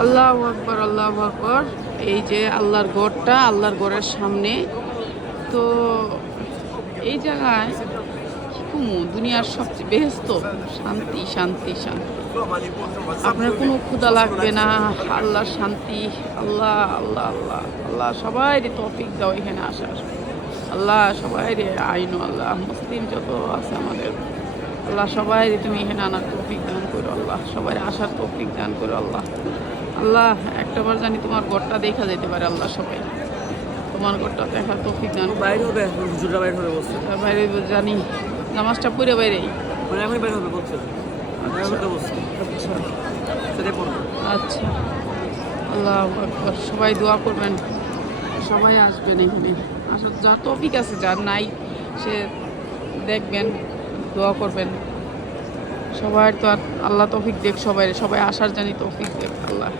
আল্লাহু আকবার, আল্লাহু আকবার। এই যে আল্লাহর গড়টা, আল্লাহর গড়ের সামনে। তো এই জায়গায় দুনিয়ার সবচেয়ে বেহেস্ত, শান্তি শান্তি শান্তি। আপনার কোনো ক্ষুধা লাগবে না, আল্লাহর শান্তি। আল্লাহ আল্লাহ আল্লাহ আল্লাহ সবাই তৌফিক দাও এখানে আসার। আল্লাহ সবাই আইনো, আল্লাহ মুসলিম যত আছে আমাদের, আল্লাহ সবাই তুমি এখানে আনার তৌফিক দান করো। আল্লাহ সবাই আসার তৌফিক দান করো। আল্লাহ আল্লাহ একটাবার জানি তোমার ঘরটা দেখা যেতে পারে। আল্লাহ সবাই তোমার ঘরটা দেখার তৌফিক দান। বাইরে হবে, হুজুররা বাইরে হবে বলছে। বাইরে জানি নামাজটা পড়ে বাইরেই মানে এখন বাইরে হবে বলছে। আচ্ছা, আল্লাহ আকবার। সবাই দোয়া করবেন, সবাই আসবেন এখানে। আসার যার তৌফিক আছে, যার নাই সে দেখবেন, দোয়া করবেন। সবাই তো আর আল্লাহ তৌফিক দেখ, সবাই সবাই আসার জানি তৌফিক দেখ আল্লাহ।